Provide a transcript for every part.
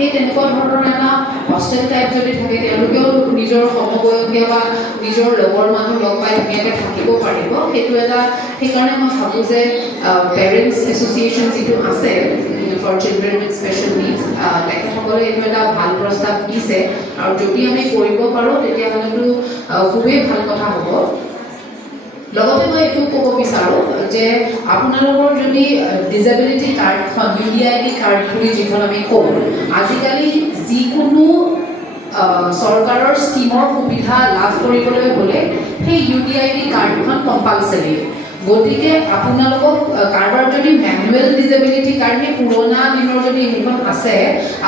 সেই তেনেকুৱা ধৰণৰ এটা হোষ্টেল টাইপ যদি থাকে তেওঁলোকেও নিজৰ সমবয়সীয়া বা নিজৰ লগৰ মানুহ লগ পাই ধুনীয়াকৈ থাকিব পাৰিব সেইটো এটা সেইকাৰণে মই ভাবোঁ যে পেৰেণ্টছ এছ'চিয়েশ্যন যিটো আছে for children with special needs তেখেতসকলে এইটো এটা ভাল প্ৰস্তাৱ দিছে আৰু যদি আমি কৰিব পাৰোঁ তেতিয়াহ'লেতো খুবেই ভাল কথা হ'ব লগতে মই এইটো ক'ব বিচাৰোঁ যে আপোনালোকৰ যদি ডিজেবিলিটি কাৰ্ডখন UDID কাৰ্ড বুলি যিখন আমি কওঁ আজিকালি যিকোনো চৰকাৰৰ স্কিমৰ সুবিধা লাভ কৰিবলৈ হ'লে সেই UDID কাৰ্ডখন কম্পালচৰি গতিকে আপোনালোকক কাৰোবাৰ যদি মেনুৱেল ডিজেবিলিটি কাৰ্ড সেই পুৰণা দিনৰ যদি সেইখন আছে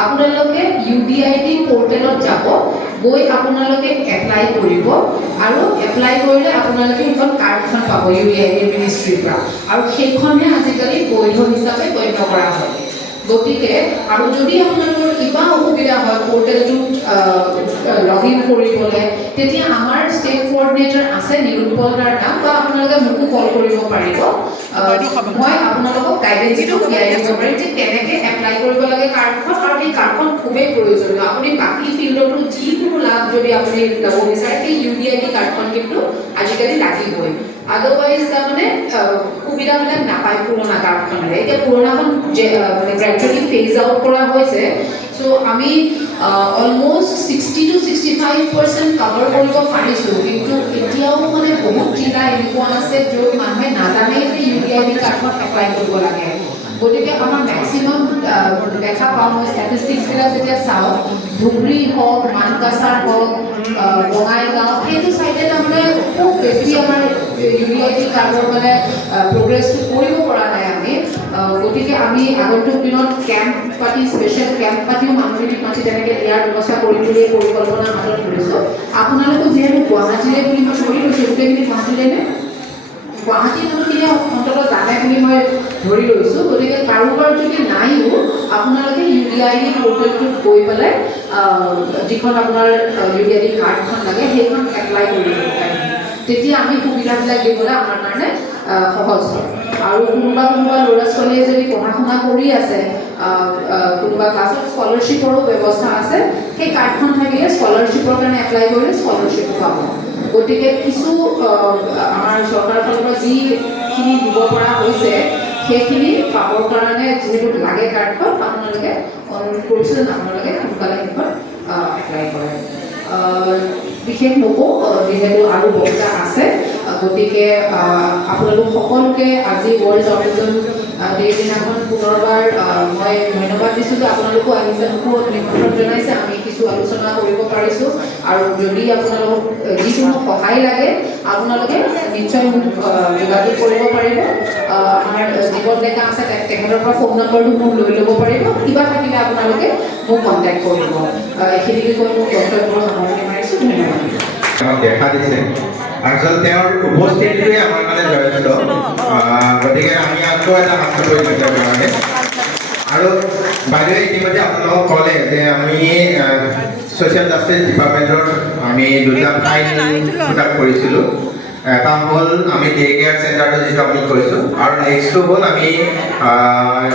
আপোনালোকে UDID পৰ্টেলত যাব গৈ আপোনালোকে এপ্লাই কৰিব আৰু এপ্লাই কৰিলে আপোনালোকে সেইখন কাৰ্ডখন পাব UDID মিনিষ্ট্ৰীৰ পৰা আৰু সেইখনহে আজিকালি বৈধ হিচাপে গণ্য কৰা হয় গতিকে আৰু যদি আপোনালোকৰ কিবা অসুবিধা হয় পৰ্টেলটোত লগ ইন কৰিবলৈ তেতিয়া আমাৰ ষ্টেট কোঅৰ্ডিনেটৰ আছে নিৰুপল দাৰ নাম বা আপোনালোকে মোকো কল কৰিব পাৰিব মই আপোনালোকক গাইডেঞ্চটো দিয়াই দিব পাৰিম যে কেনেকৈ এপ্লাই কৰিব লাগে কাৰ্ডখন আৰু সেই কাৰ্ডখন খুবেই প্ৰয়োজনীয় আপুনি বাকী ফিল্ডতো যিকোনো লাভ যদি আপুনি ল'ব বিচাৰে সেই UDID কাৰ্ডখন কিন্তু আজিকালি লাগিবই আদাৰৱাইজ তাৰমানে সুবিধাবিলাক নাপায় পুৰণা কাৰ্ডখনেৰে এতিয়া পুৰণাখন মানে গ্ৰেজুৱেলি ফেজ আউট কৰা হৈছে চ' আমি অলমষ্ট 60 to 65% কভাৰ কৰিব পাৰিছোঁ কিন্তু এতিয়াও মানে বহুত জিলা এনেকুৱা আছে য'ত মানুহে নাজানে যে UDID কাৰ্ডখন এপ্লাই কৰিব লাগে গতিকে আমাৰ মেক্সিমাম দেখা পাওঁ মই ষ্টেটিষ্টিক্সবিলাক যেতিয়া চাওঁ ধুবুৰী হওক মানকাছাৰ হওক বঙাইগাঁও সেইটো চাইডে তাৰমানে খুব বেছি আমাৰ UDID কাৰ্ডৰ মানে প্ৰগ্ৰেছটো কৰিব পৰা নাই আমি গতিকে আমি আগন্তুক দিনত কেম্প পাতি স্পেচিয়েল কেম্প পাতিও মানুহখিনিক মাতি তেনেকৈ দিয়াৰ ব্যৱস্থা কৰিম বুলি পৰিকল্পনা হাতত ধৰিছোঁ আপোনালোকক যিহেতু গুৱাহাটীৰে বুলি মই ধৰি লৈছোঁ গোটেইখিনি গুৱাহাটীৰে নে গুৱাহাটী মানুহখিনিয়ে অন্ততঃ জানে বুলি মই ধৰি লৈছোঁ গতিকে কাৰোবাৰ যদি নাইও আপোনালোকে UDID পৰ্টেলটোত গৈ পেলাই যিখন আপোনাৰ UDID কাৰ্ডখন লাগে সেইখন এপ্লাই কৰিব পাৰে তেতিয়া আমি সুবিধাবিলাক দিবলৈ আমাৰ কাৰণে সহজ হয় আৰু কোনোবা ল'ৰা ছোৱালীয়ে যদি পঢ়া শুনা কৰি আছে কোনোবা ক্লাছত স্কলাৰশ্বিপৰো ব্যৱস্থা আছে সেই কাৰ্ডখন থাকিলে স্কলাৰশ্বিপৰ কাৰণে এপ্লাই কৰিলে স্কলাৰশ্বিপো পাব গতিকে কিছু আমাৰ চৰকাৰৰ ফালৰ পৰা যিখিনি দিব পৰা হৈছে সেইখিনি পাবৰ কাৰণে যিহেতু লাগে কাৰ্ডখন আপোনালোকে অনুৰোধ কৰিছোঁ যে আপোনালোকে সোনকালে সেইখন এপ্লাই কৰে বিশেষ নকওঁ যিহেতু আৰু বক্তা আছে গতিকে আপোনালোক সকলোকে আজি ৱৰ্ল্ড অটিজম ডে'ৰ দিনাখন পুনৰবাৰ মই ধন্যবাদ দিছোঁ যে আপোনালোকো আহিছে মোকো নিমন্ত্ৰণ জনাইছে আমি কিছু আলোচনা কৰিব পাৰিছোঁ আৰু যদি আপোনালোকক যিকোনো সহায় লাগে আপোনালোকে নিশ্চয় মোক যোগাযোগ কৰিব পাৰিব আমাৰ জীৱন ডেকা আছে তেখেতৰ পৰা ফোন নম্বৰটো মোক লৈ ল'ব পাৰিব কিবা থাকিলে আপোনালোকে মোক কণ্টেক্ট কৰিব এইখিনিকে কৈ মোক বক্তব্য সামৰণি মাৰিছোঁ ধন্যবাদ দেখা দিছে আচলতে তেওঁৰ উপস্থিতিটোৱে আমাৰ কাৰণে যথেষ্ট গতিকে আমি আকৌ এটা হাত কৰি দিবৰ কাৰণে আৰু বাইদেৱে ইতিমধ্যে আপোনালোকক ক'লে যে আমি ছ'চিয়েল জাষ্টিছ ডিপাৰ্টমেণ্টৰ আমি দুটা ফাইল প্ৰকাশ কৰিছিলোঁ এটা হ'ল আমি ডে কেয়াৰ চেণ্টাৰটো যিটো আমি কৰিছোঁ আৰু নেক্সটটো হ'ল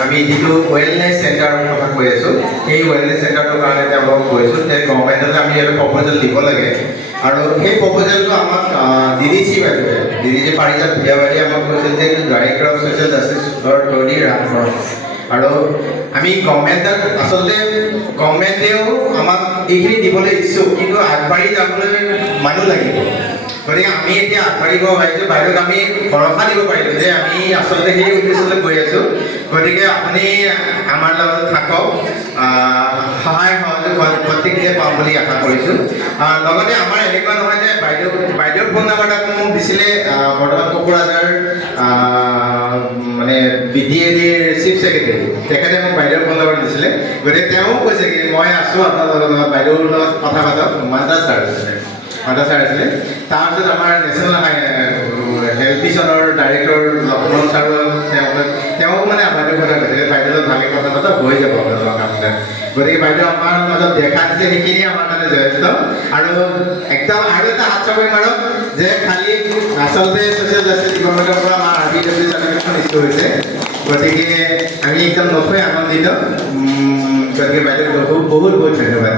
আমি যিটো ৱেলনেছ চেণ্টাৰৰ কথা কৈ আছোঁ সেই ৱেলনেছ চেণ্টাৰটোৰ কাৰণে তেওঁলোকক কৈছোঁ যে গভৰ্ণমেণ্টলৈ আমি এটা প্ৰপ'জেল দিব লাগে আৰু সেই প্ৰপ'জেলটো আমাক DDC বাইদেৱে DDC পাৰিজাত ভূঞা বাইদেৱে আমাক কৈছিল যে এইটো ডাইৰেক্টৰ অফ ছ'চিয়েল জাষ্টিছৰ থ্ৰুদি ৰান কৰক আৰু আমি গভৰ্ণমেণ্টক আচলতে গভৰ্ণমেণ্টেও আমাক এইখিনি দিবলৈ ইচ্ছুক কিন্তু আগবাঢ়ি যাবলৈ মানুহ লাগিব গতিকে আমি এতিয়া আগবাঢ়িব পাৰিছোঁ বাইদেউক আমি ভৰসা দিব পাৰিলোঁ যে আমি আচলতে সেই উদ্দেশ্যলৈ গৈ আছোঁ গতিকে আপুনি আমাৰ লগত থাকক সহায় সহযোগ প্ৰত্যেকটোৱে পাম বুলি আশা কৰিছোঁ লগতে আমাৰ এনেকুৱা নহয় যে বাইদেউৰ ফোন নাম্বাৰটো মোক দিছিলে বৰ্তমান কোকৰাঝাৰ মানে BDADৰ চিফ ছেক্ৰেটাৰী তেখেতে মোক বাইদেউৰ ফোন নম্বৰ দিছিলে গতিকে তেওঁ কৈছে কি মই আছোঁ আপোনালোকৰ লগত বাইদেউৰ লগত কথা পাতক মাদ্ৰাছ ছাৰ আছিলে তাৰপিছত আমাৰ নেশ্যনেল হেল্থ মিছনৰ ডাইৰেক্টৰ লক্ষ্মণ ছাৰো তেওঁক মানে বাইদেউৰ কথা কৈছে বাইদেউৰ লগত ভালকৈ কথা পাতক হৈ যাব আপোনালোকৰ কামবিলাক গতিকে বাইদেউ আমাৰ মাজত দেখা দিছে সেইখিনি আমাৰ কাৰণে যথেষ্ট আৰু একদম আৰু এটা হাত চাপৰি মাৰক যে খালি আচলতে ছ'চিয়েল জাষ্টিছ ডিপাৰ্টমেণ্টৰ পৰা আমাৰ RBW চাৰ্টিফিকেটখন ইছ্যু হৈছে গতিকে আমি একদম নথৈ আনন্দিত গতিকে বাইদেউ বহুত বহুত বহুত ধন্যবাদ